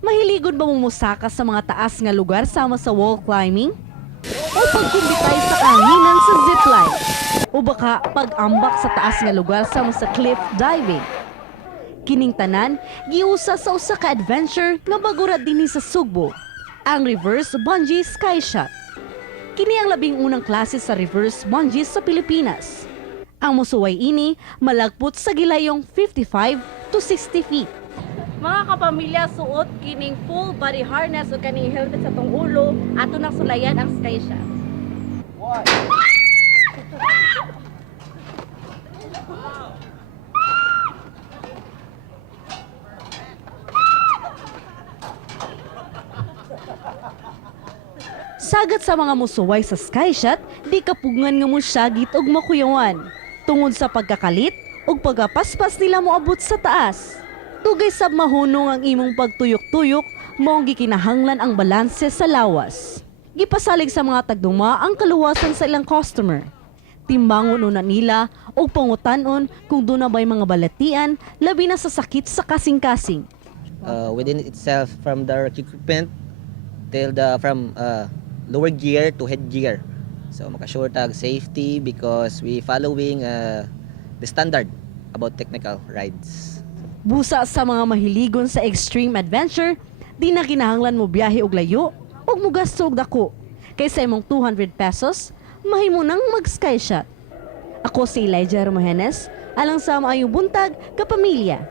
Mahiligod ba mo musaka sa mga taas nga lugar sama sa wall climbing? O pagkumbitay sa kanginan sa zipline? O baka pag-ambak sa taas nga lugar sama sa cliff diving? Kining tanan, giusa sa usa ka adventure nga bagura dinhi sa Sugbo, ang reverse bungee sky shot. Kini ang labing unang klase sa reverse bungee sa Pilipinas. Ang musuway ini malagpot sa gilayong 55 to 60 feet. Mga kapamilya, suot kining full body harness o kaning helmet sa tong ulo ato nang sulayan ang sky shot. Sagat sa mga musuway sa sky shot, di kapugngan nga mo syagit og makuyawan. Tungod sa pagkakalit ug pagapaspas nila moabot sa taas. Tugay sab mahunong ang imong pagtuyok-tuyok, maong gikinahanglan ang balanse sa lawas. Gipasalig sa mga tagduma ang kaluwasan sa ilang customer. Timbangon una nila o pangutanon kung doon na ba'y mga balatian, labi na sa sakit sa kasing-kasing. Within itself, from the equipment till from lower gear to head gear. So makasure tag safety because we following the standard about technical rides. Busa sa mga mahiligon sa extreme adventure, di na kinahanglan mo biyahe og layo o mugasto og dako. Kaysa imong 200 pesos, mahimo nang mag-sky shot. Ako si Elijah Romohenes, alang sa maayong buntag, kapamilya.